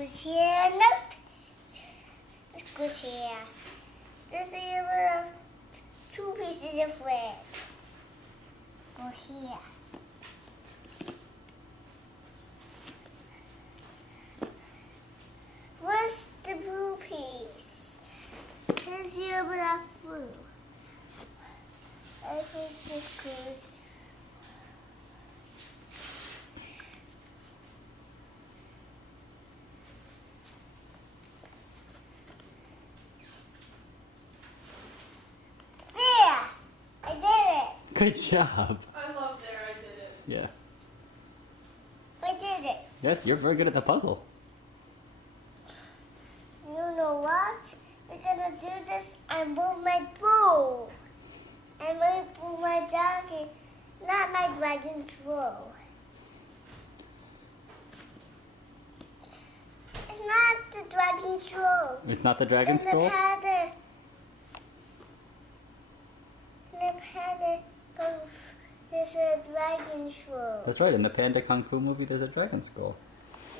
goes here. Nope. This goes here. This is two pieces of red. Go here. What's the blue piece? Here's your black blue. I think this goes. There! I did it! Good job. I love there, I did it. Yeah. I did it. Yes, you're very good at the puzzle. You know what? We're gonna do this and move my bow. And move my dragon, not my dragon's bow. It's not the dragon's bow. It's not the dragon It's scroll? the panda. There's a dragon's bow. That's right, in the Panda Kung Fu movie there's a dragon scroll.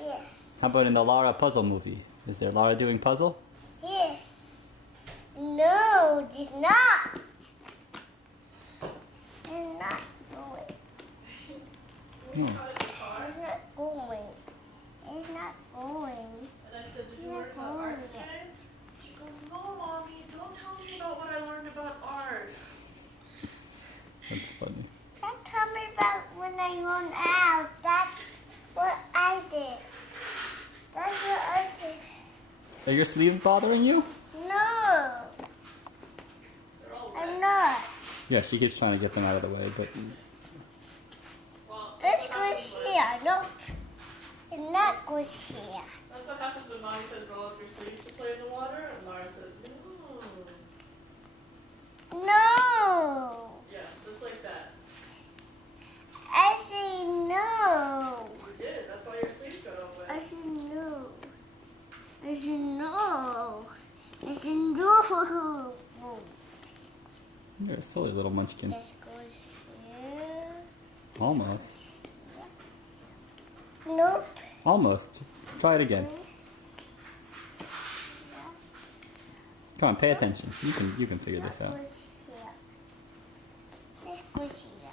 Yes. How about in the Lara puzzle movie? Is there Lara doing puzzle? Yes. No, it's not. It's not going. Hmm. It's not going. It's not going. And I said, did you Yeah, work on art oh, today? She goes, no, Mommy, don't tell me about what I learned about art. That's funny. Don't tell me about when I run out. That's what I did. That's what I did. Are your sleeves bothering you? No, They're all red. I'm not. Yeah, she keeps trying to get them out of the way, but Well, This that's what goes happens here. Nope. And that goes here. That's what happens when Mommy says roll up your sleeves to play in the water, and Lara says no. No. Yeah, just like that. I say no. You did. That's why your sleeves got all I wet. said no. I said no. I said no. you're a silly little munchkin. This goes here. Almost. Nope. Almost. Try it again. Come on, pay attention. You can figure this That out. goes here. This goes here.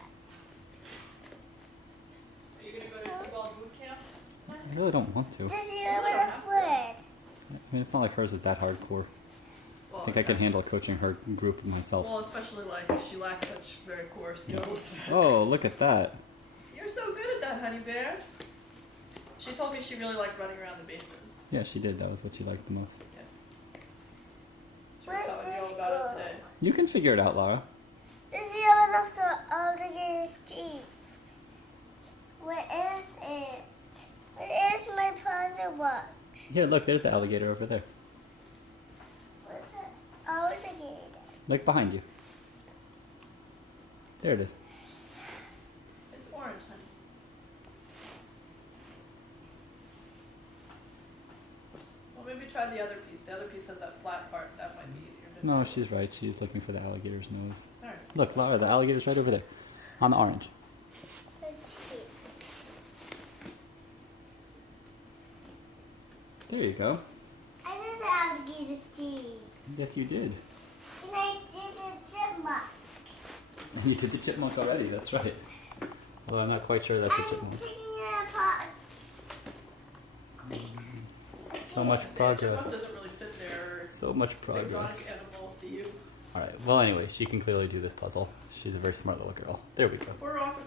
Are you going to go to T-ball boot camp tonight? I really don't want to. This is over the foot. I mean, it's not like hers is that hardcore. Well, I think I could handle coaching her group myself. Well, especially like she lacks such very core skills. Oh, look at that. You're so good at that, honey bear. She told me she really liked running around the bases. Yeah, she did. That was what she liked the most. She was Where's telling me all this about it book? today. You can figure it out, Lara. This is over the alligator's teeth. Where is it? Where is my puzzle box? Here, look, there's the alligator over there. Where's the alligator? Look behind you. There it is. It's orange, honey. Well, maybe try the other piece. The other piece has that flat part. That might be easier. No, she's right. She's looking for the alligator's nose. All right. Look, Lara, the alligator's right over there. On the orange. Let's see. There you go. I did the alligator's teeth. Yes, you did. And I did the chipmunk. You did the chipmunk already, that's right. Although I'm not quite sure that's a I'm chipmunk. taking it apart. So much Chipmunk progress. doesn't really fit their So much progress. exotic animal to you. Alright, well anyway, she can clearly do this puzzle. She's a very smart little girl. There we go. Poor Rock